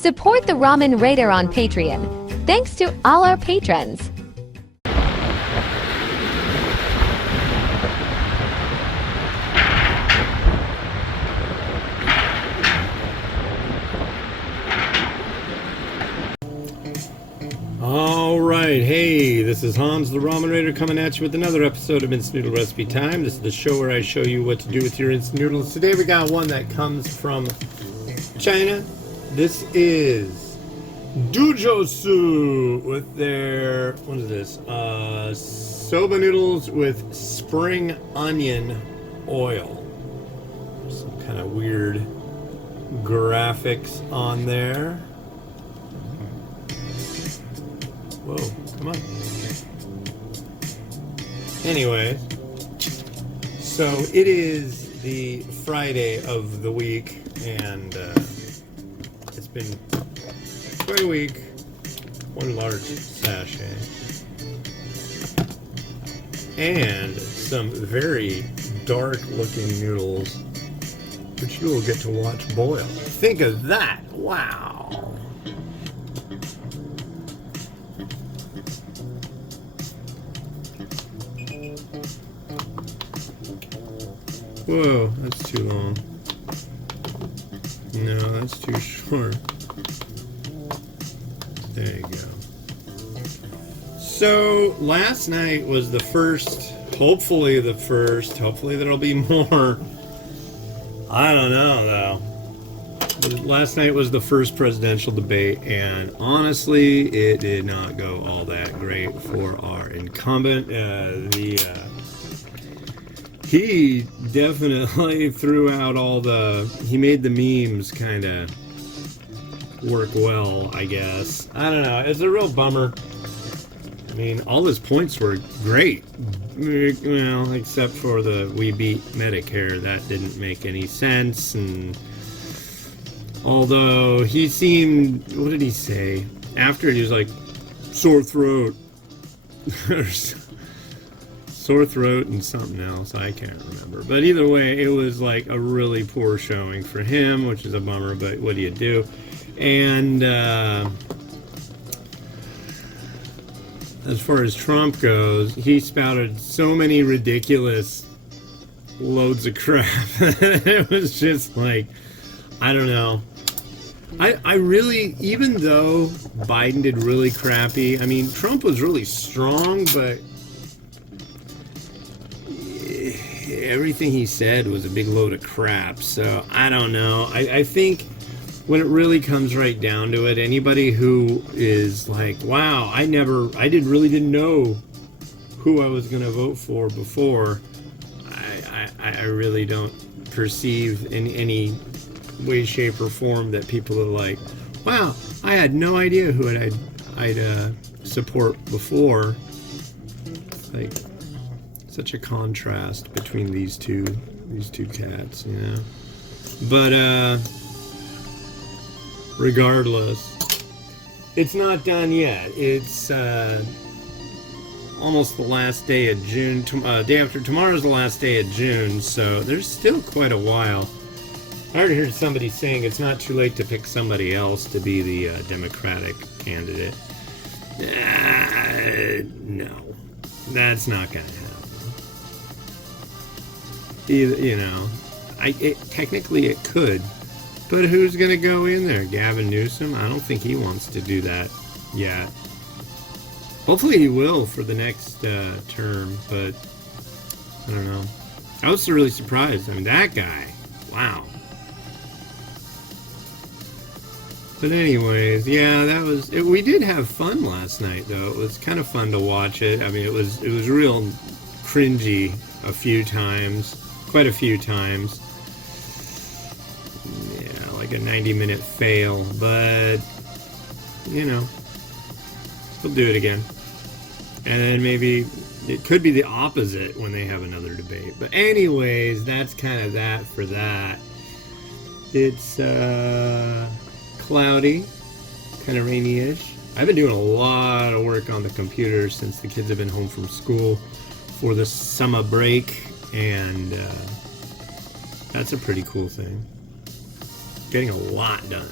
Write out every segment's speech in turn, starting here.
Support the Ramen Raider on Patreon. Thanks to all our patrons. Alright, hey, this is Hans the Ramen Raider coming at you with another episode of Instant Noodle Recipe Time. This is the show where I show you what to do with your instant noodles. Today we got one that comes from China. This is Dujosoo with their, what is this? Soba noodles with spring onion oil. Some kind of weird graphics on there. Whoa, come on. Anyway, so it is the Friday of the week, and it's been quite a week. One large sachet. And some very dark looking noodles, which you will get to watch boil. Think of that! Wow! Whoa, that's too long. No, that's too short. There you go. So, last night was the first, hopefully there'll be more. I don't know, though. Last night was the first presidential debate, and honestly, it did not go all that great for our incumbent. He definitely threw out he made the memes kind of work well, I guess. I don't know, it's a real bummer. I mean, all his points were great. Well, except for the we beat Medicare, that didn't make any sense. And although he seemed, what did he say? After he was like, sore throat. Sore throat and something else, I can't remember. But either way, it was like a really poor showing for him, which is a bummer, but what do you do? And as far as Trump goes, he spouted so many ridiculous loads of crap. It was just like, I don't know. I really, even though Biden did really crappy, I mean, Trump was really strong, but everything he said was a big load of crap. So I don't know. I think when it really comes right down to it, anybody who is like, wow, really didn't know who I was going to vote for before, I really don't perceive in any way, shape, or form that people are like, wow, I had no idea who I'd support before. Like, such a contrast between these two cats, you know. But regardless, it's not done yet. It's almost the last day of June. Day after tomorrow's the last day of June, so there's still quite a while. I already heard somebody saying it's not too late to pick somebody else to be the Democratic candidate. No, that's not gonna happen. You know, technically it could, but who's going to go in there? Gavin Newsom? I don't think he wants to do that yet. Hopefully he will for the next term, but I don't know. I was really surprised. I mean, that guy, wow. But anyways, yeah, that was it. We did have fun last night, though. It was kind of fun to watch it. I mean, it was real cringy quite a few times. Yeah, like a 90-minute fail, but you know, we'll do it again. And then maybe it could be the opposite when they have another debate. But anyways, that's kind of that for that. It's cloudy, kind of rainy-ish. I've been doing a lot of work on the computer since the kids have been home from school for the summer break, and that's a pretty cool thing. Getting a lot done.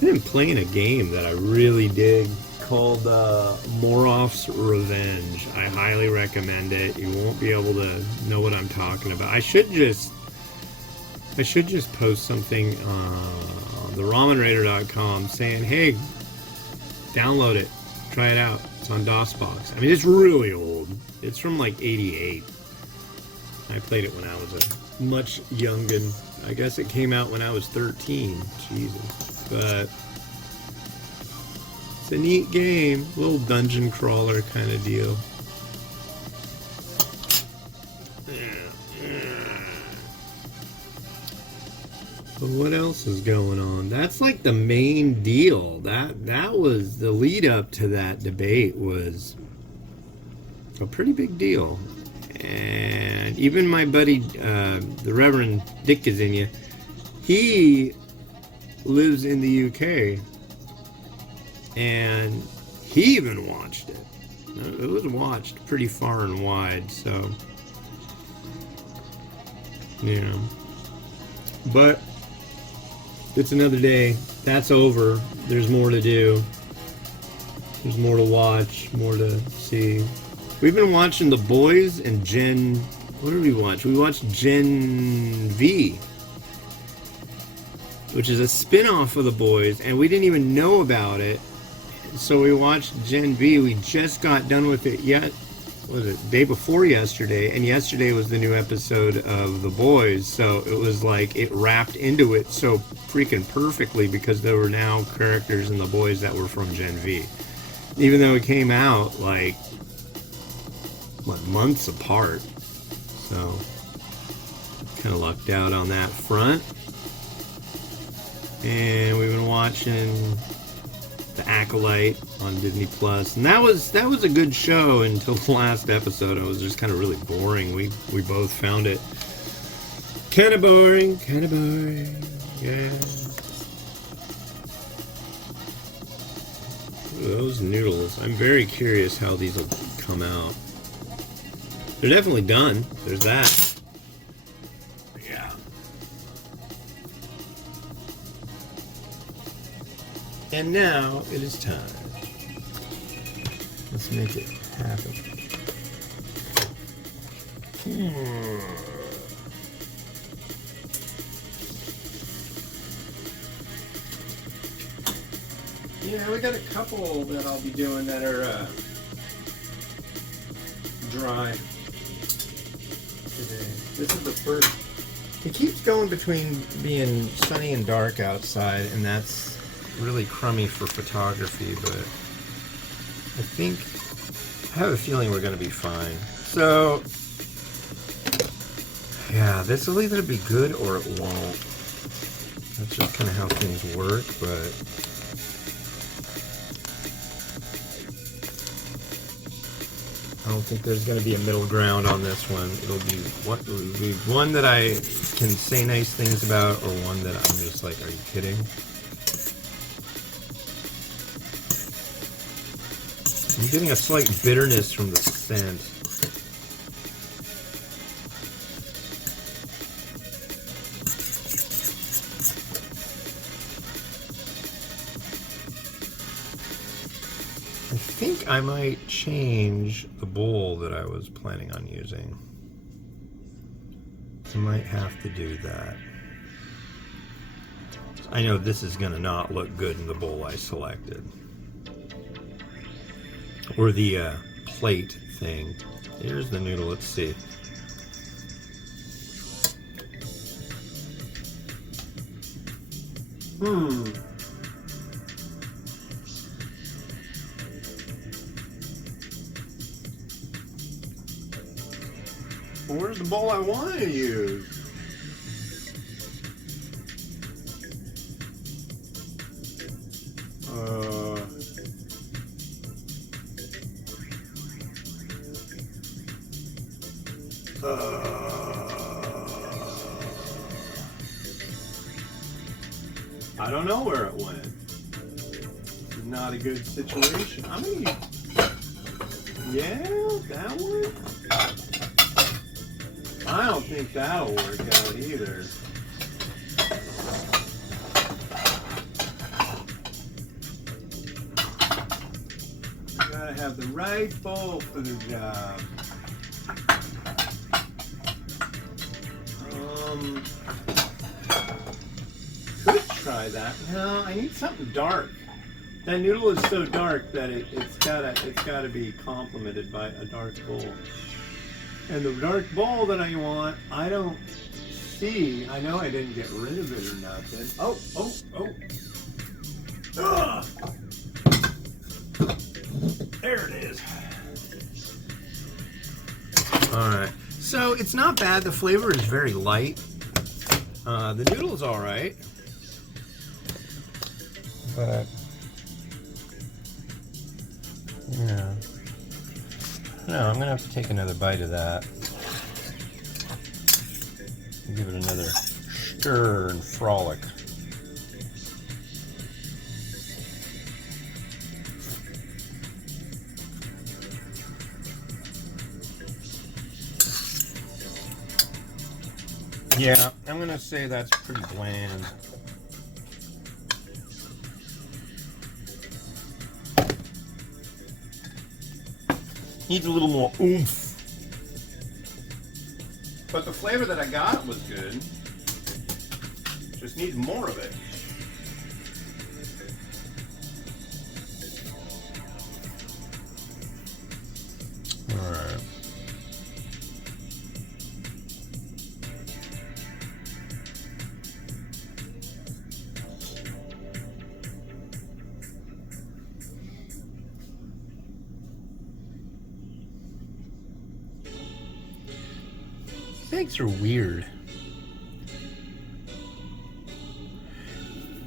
I've been playing a game that I really dig called Morof's Revenge. I highly recommend it. You won't be able to know what I'm talking about. I should just post something on the ramenraider.com saying, hey, download it, try it out. It's on DOSBox. I mean, it's really old. It's from like '88. I played it when I was a much youngin'. I guess it came out when I was 13. Jesus. But it's a neat game. Little dungeon crawler kind of deal. But what else is going on? That's like the main deal. That was the lead up to that debate was a pretty big deal. And even my buddy, the Reverend Dick Gazinia, he lives in the UK, and he even watched it. It was watched pretty far and wide, so yeah. But it's another day. That's over. There's more to do. There's more to watch, more to see. We've been watching The Boys and Gen... What did we watch? We watched Gen V, which is a spin-off of The Boys, and we didn't even know about it. So we watched Gen V. We just got done with it what was it, day before yesterday, and yesterday was the new episode of The Boys, so it was like it wrapped into it so freaking perfectly because there were now characters in The Boys that were from Gen V. Even though it came out like months apart, so kind of lucked out on that front. And we've been watching The Acolyte on Disney Plus, and that was a good show until the last episode. It was just kind of really boring. We both found it kind of boring, yeah. Ooh, those noodles, I'm very curious how these will come out. They're definitely done. There's that. Yeah. And now it is time. Let's make it happen. Yeah, we got a couple that I'll be doing that are dry today. This is the first. It keeps going between being sunny and dark outside, and that's really crummy for photography, but I have a feeling we're going to be fine. So, yeah, this will either be good or it won't. That's just kind of how things work, but I don't think there's going to be a middle ground on this one. It'll be one that I can say nice things about, or one that I'm just like, are you kidding? I'm getting a slight bitterness from the scent. I think I might change the bowl that I was planning on using. I might have to do that. I know this is going to not look good in the bowl I selected. Or the plate thing. Here's the noodle, let's see. Well, where's the bowl I want to use? I don't know where it went. This is not a good situation. I'm gonna use... Yeah, that one? I don't think that'll work out either. gotta have the right bowl for the job. Could try that. No, I need something dark. That noodle is so dark that it's gotta be complemented by a dark bowl. And the dark bowl that I want, I don't see. I know I didn't get rid of it or nothing. Oh. Ugh. There it is. Alright. So it's not bad. The flavor is very light. The noodle's alright. But yeah. No, I'm gonna have to take another bite of that. Give it another stir and frolic. Yeah, I'm gonna say that's pretty bland. Needs a little more oomph. But the flavor that I got was good. Just needs more of it. Alright. Eggs are weird.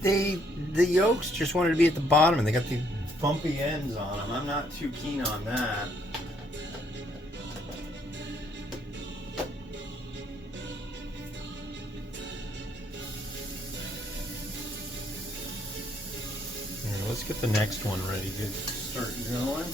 The yolks just wanted to be at the bottom and they got the bumpy ends on them. I'm not too keen on that. Here, let's get the next one ready to start going.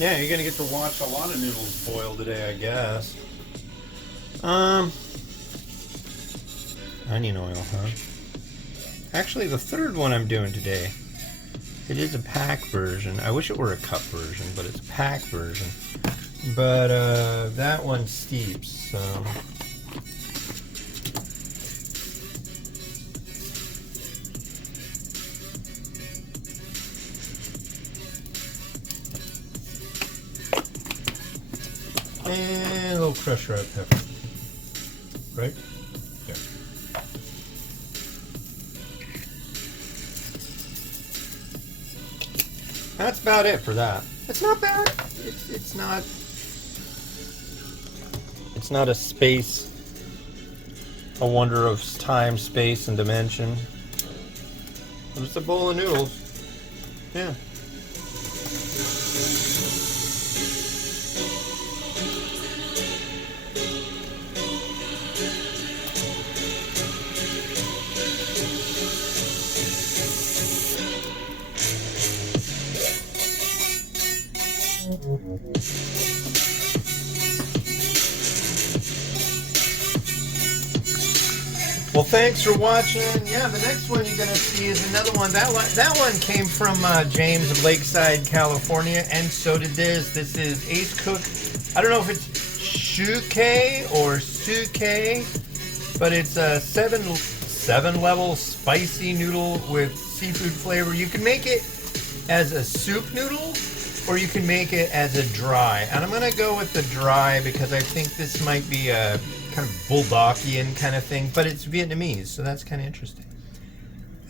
Yeah, you're gonna get to watch a lot of noodles boil today, I guess. Onion oil, huh? Actually, the third one I'm doing today, it is a pack version. I wish it were a cup version, but it's a pack version. But that one steeps, so. And a little crushed red pepper. Right? There. That's about it for that. It's not bad. It's not a space, a wonder of time, space, and dimension. It's a bowl of noodles. Yeah. Well, thanks for watching. Yeah, the next one you're going to see is another one. That one came from James of Lakeside, California, and so did this. This is Ace Cook. I don't know if it's Shuke or Suke, but it's a seven level spicy noodle with seafood flavor. You can make it as a soup noodle, or you can make it as a dry. And I'm going to go with the dry because I think this might be a kind of Bulldogian kind of thing, but it's Vietnamese, so that's kind of interesting.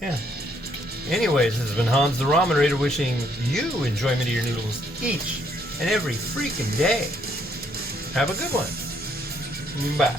Yeah. Anyways, this has been Hans the Ramen Raider wishing you enjoyment of your noodles each and every freaking day. Have a good one. Bye.